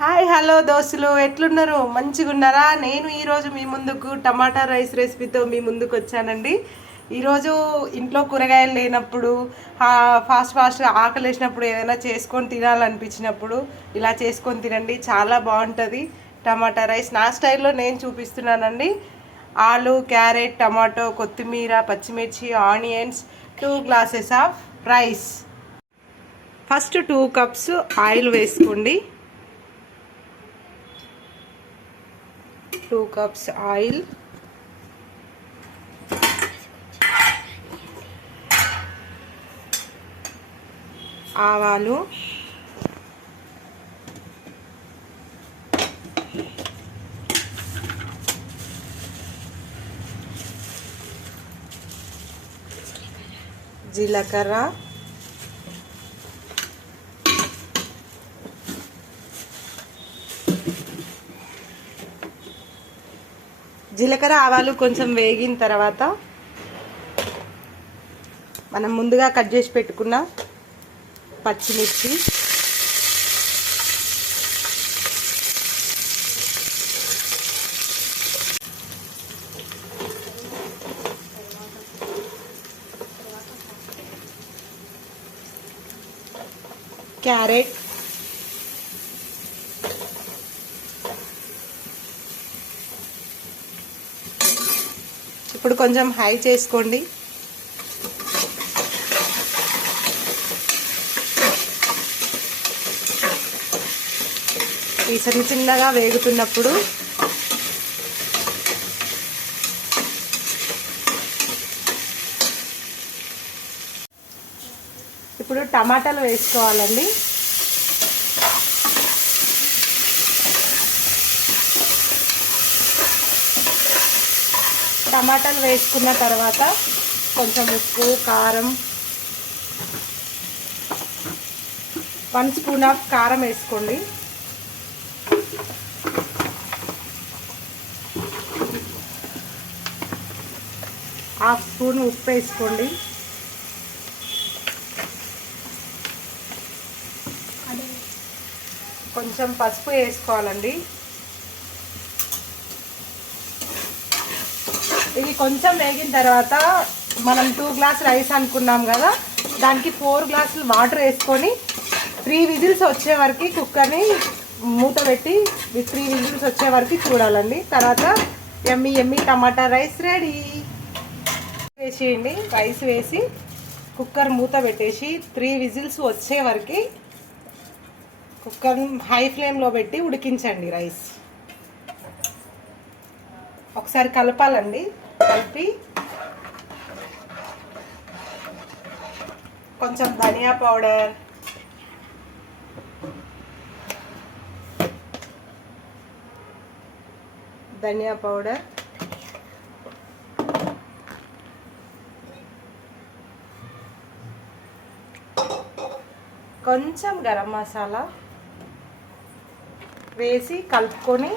Hi hello దోస్తులు. ఎట్లున్నారు? మంచిగా ఉన్నారా నేను ఈరోజు మీ ముందుకు టమాటా రైస్ రెసిపీతో మీ ముందుకు వచ్చానండి. ఈరోజు ఇంట్లో కూరగాయలు లేనప్పుడు ఫాస్ట్ ఫాస్ట్గా ఆకలి వేసినప్పుడు ఏదైనా చేసుకొని తినాలనిపించినప్పుడు ఇలా చేసుకొని తినండి. చాలా బాగుంటుంది టమాటా రైస్. నా స్టైల్లో నేను చూపిస్తున్నానండి. ఆలు క్యారెట్ టమాటో కొత్తిమీర పచ్చిమిర్చి onions two glasses of rice. First two cups oil వేసుకోండి. టూ కప్స్ ఆయిల్ ఆవాలు జీలకర్ర జీలకర్ర ఆవాలు కొంచెం వేగిన తర్వాత మనం ముందుగా కట్ చేసి పెట్టుకున్న పచ్చిమిర్చి. క్యారెట్. ఇప్పుడు కొంచెం హై చేసుకోండి. ఈ చిన్న చిన్నగా వేగుతున్నప్పుడు ఇప్పుడు టమాటాలు వేసుకోవాలండి. టమాటాలు వేసుకున్న తర్వాత కొంచెం ఉప్పు కారం వన్ స్పూన్ ఆఫ్ కారం వేసుకోండి. హాఫ్ స్పూన్ ఉప్పు వేసుకోండి. కొంచెం పసుపు వేసుకోవాలండి. ఇది కొంచెం వేగిన తర్వాత మనం టూ గ్లాస్ రైస్ అనుకున్నాం కదా దానికి ఫోర్ గ్లాసులు వాటర్ వేసుకొని త్రీ విజిల్స్ వచ్చే వరకు కుక్కర్ని మూత పెట్టి త్రీ విజిల్స్ వచ్చే వరకు చూడాలండి. తర్వాత ఎమ్మి ఎమ్మి టమాటా రైస్ రెడీ వేసేయండి. రైస్ వేసి కుక్కర్ మూత పెట్టేసి త్రీ విజిల్స్ వచ్చే వరకు కుక్కర్ హై ఫ్లేమ్లో పెట్టి ఉడికించండి రైస్ ఒకసారి కలపాలండి. కలిపి కొంచెం ధనియా పౌడర్. ధనియా పౌడర్. కొంచెం గరం మసాలా వేసి కలుపుకొని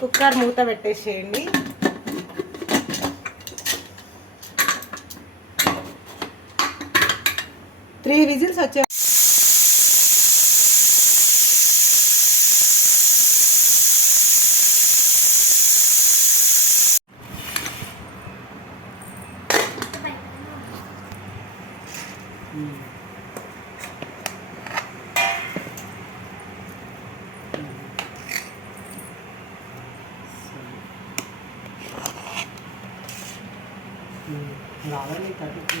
కుక్కర్ మూత పెట్టేసేయండి. త్రీ విజిల్స్ వచ్చే hmm. இந்த அவரை கட்டிட்டு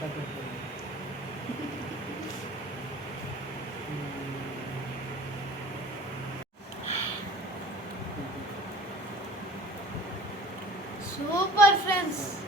Super friends.